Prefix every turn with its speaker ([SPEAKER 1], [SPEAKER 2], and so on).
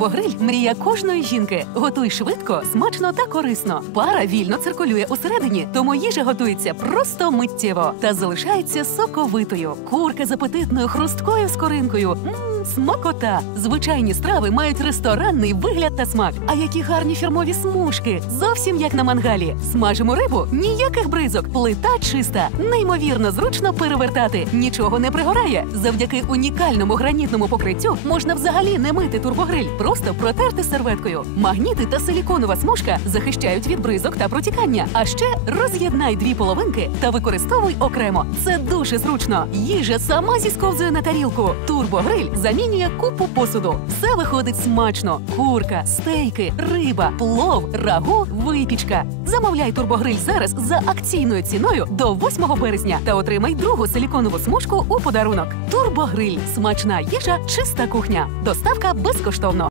[SPEAKER 1] Турбогриль мрія кожної жінки. Готуй швидко, смачно та корисно. Пара вільно циркулює усередині, тому їжа готується просто миттєво та залишається соковитою. Курка з апетитною хрусткою скоринкою. Мм, смакота. Звичайні страви мають ресторанний вигляд та смак. А які гарні фірмові смужки. Зовсім як на мангалі. Смажимо рибу, ніяких бризок, плита чиста. Неймовірно зручно перевертати. Нічого не пригорає. Завдяки унікальному гранітному покриттю можна взагалі не мити турбогриль, просто протерти серветкою. Магніти та силіконова смужка захищають від бризок та протікання. А ще роз'єднай дві половинки та використовуй окремо. Це дуже зручно. Їжа сама зісковзує на тарілку. Турбогриль замінює купу посуду. Все виходить смачно: курка, стейки, риба, плов, рагу, випічка. Замовляй турбогриль зараз за акційною ціною до 8 березня та отримай другу силіконову смужку у подарунок. Турбогриль смачна їжа, чиста кухня. Доставка безкоштовно.